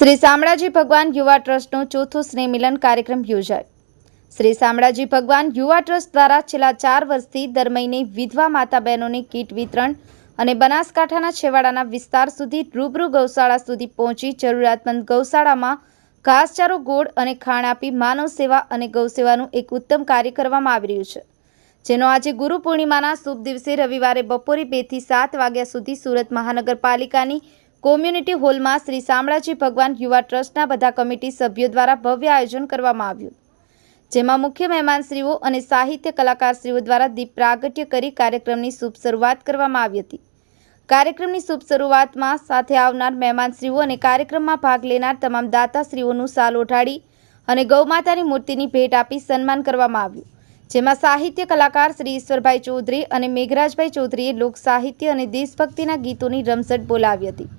શ્રી શામળાજી ભગવાન યુવા ટ્રસ્ટનો ચોથો સ્નેહમિલન કાર્યક્રમ યોજાયો. શ્રી શામળાજી ભગવાન યુવા ટ્રસ્ટ દ્વારા છેલ્લા ચાર વર્ષથી દર મહિને વિધવા માતા બહેનોને કીટ વિતરણ અને બનાસકાંઠાના છેવાડાના વિસ્તાર સુધી રૂબરૂ ગૌશાળા સુધી પહોંચી જરૂરિયાતમંદ ગૌશાળામાં ઘાસચારો ગોળ અને ખાણ આપી માનવ સેવા અને ગૌસેવાનું એક ઉત્તમ કાર્ય કરવામાં આવી રહ્યું છે, જેનો આજે ગુરુ પૂર્ણિમાના શુભ દિવસે રવિવારે બપોરે બેથી સાત વાગ્યા સુધી સુરત મહાનગરપાલિકાની કોમ્યુનિટી હોલમાં શ્રી શામળાજી ભગવાન યુવા ટ્રસ્ટના બધા કમિટી સભ્યો દ્વારા ભવ્ય આયોજન કરવામાં આવ્યું. જેમાં મુખ્ય મહેમાનશ્રીઓ અને સાહિત્ય કલાકારશ્રીઓ દ્વારા દીપ પ્રાગટ્ય કરી કાર્યક્રમની શુભ શરૂઆત કરવામાં આવી હતી. કાર્યક્રમની શુભ શરૂઆતમાં સાથે આવનાર મહેમાનશ્રીઓ અને કાર્યક્રમમાં ભાગ લેનાર તમામ દાતાશ્રીઓનું સાલ ઓઢાડી અને ગૌમાતાની મૂર્તિની ભેટ આપી સન્માન કરવામાં આવ્યું. જેમાં સાહિત્ય કલાકાર શ્રી ઈશ્વરભાઈ ચૌધરી અને મેઘરાજભાઈ ચૌધરીએ લોક સાહિત્ય અને દેશભક્તિના ગીતોની રમઝટ બોલાવી હતી.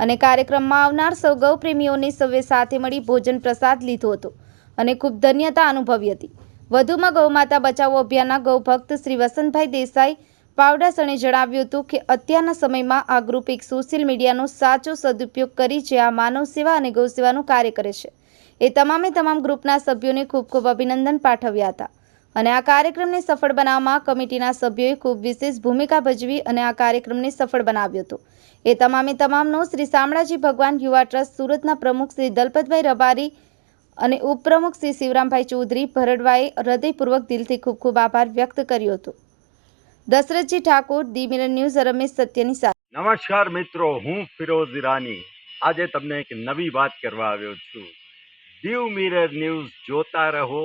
અને કાર્યક્રમમાં આવનાર સૌ ગૌપ્રેમીઓને સૌએ સાથે મળી ભોજન પ્રસાદ લીધો હતો અને ખૂબ ધન્યતા અનુભવી હતી. વધુમાં ગૌમાતા બચાવો અભિયાનના ગૌભક્ત શ્રી વસંતભાઈ દેસાઈ પાવડાસણે જણાવ્યું હતું કે અત્યારના સમયમાં આ ગ્રુપ એક સોશિયલ મીડિયાનો સાચો સદુપયોગ કરી જે આ માનવ સેવા અને ગૌસેવાનું કાર્ય કરે છે. એ તમામે તમામ ગ્રુપના સભ્યોને ખૂબ ખૂબ અભિનંદન પાઠવ્યા હતા. અને આ કાર્યક્રમને સફળ બનાવવામાં કમિટીના સભ્યોએ ખૂબ વિશેષ ભૂમિકા ભજવી અને આ કાર્યક્રમને સફળ બનાવ્યો હતો. એ તમામે તમામનો શ્રી શામળાજી ભગવાન યુવા ટ્રસ્ટ સુરતના પ્રમુખ શ્રી દલપતભાઈ રબારી અને ઉપપ્રમુખ શ્રી શિવરામભાઈ ચૌધરી ભરડવાએ હૃદયપૂર્વક દિલથી ખૂબ ખૂબ આભાર વ્યક્ત કર્યો હતો. દશરથજી ઠાકોર દી મિરર ન્યૂઝ, રમેશ સત્યની સાથે. નમસ્કાર મિત્રો, હું ફિરોઝ ઈરાની. આજે તમને એક નવી વાત કરવા આવ્યો છું. દીવ મિરર ન્યૂઝ જોતા રહો